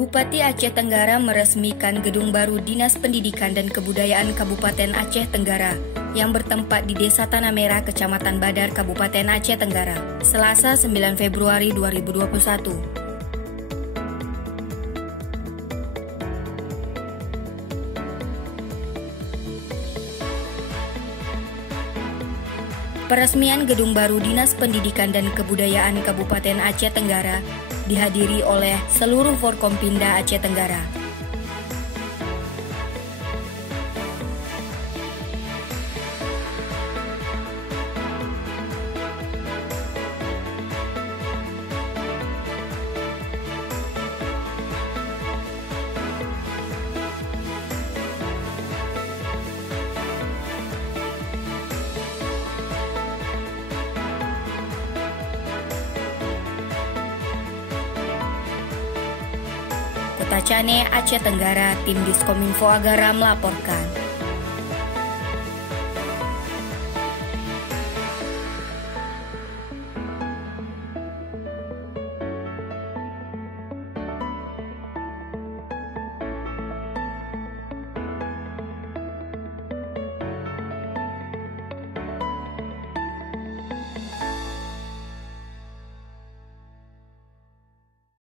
Bupati Aceh Tenggara meresmikan gedung baru Dinas Pendidikan dan Kebudayaan Kabupaten Aceh Tenggara yang bertempat di Desa Tanah Merah, Kecamatan Badar, Kabupaten Aceh Tenggara, Selasa 9 Februari 2021. Peresmian gedung baru Dinas Pendidikan dan Kebudayaan Kabupaten Aceh Tenggara dihadiri oleh seluruh Forkompinda Aceh Tenggara. Kota Cane, Aceh Tenggara, Tim Diskominfo Agara melaporkan.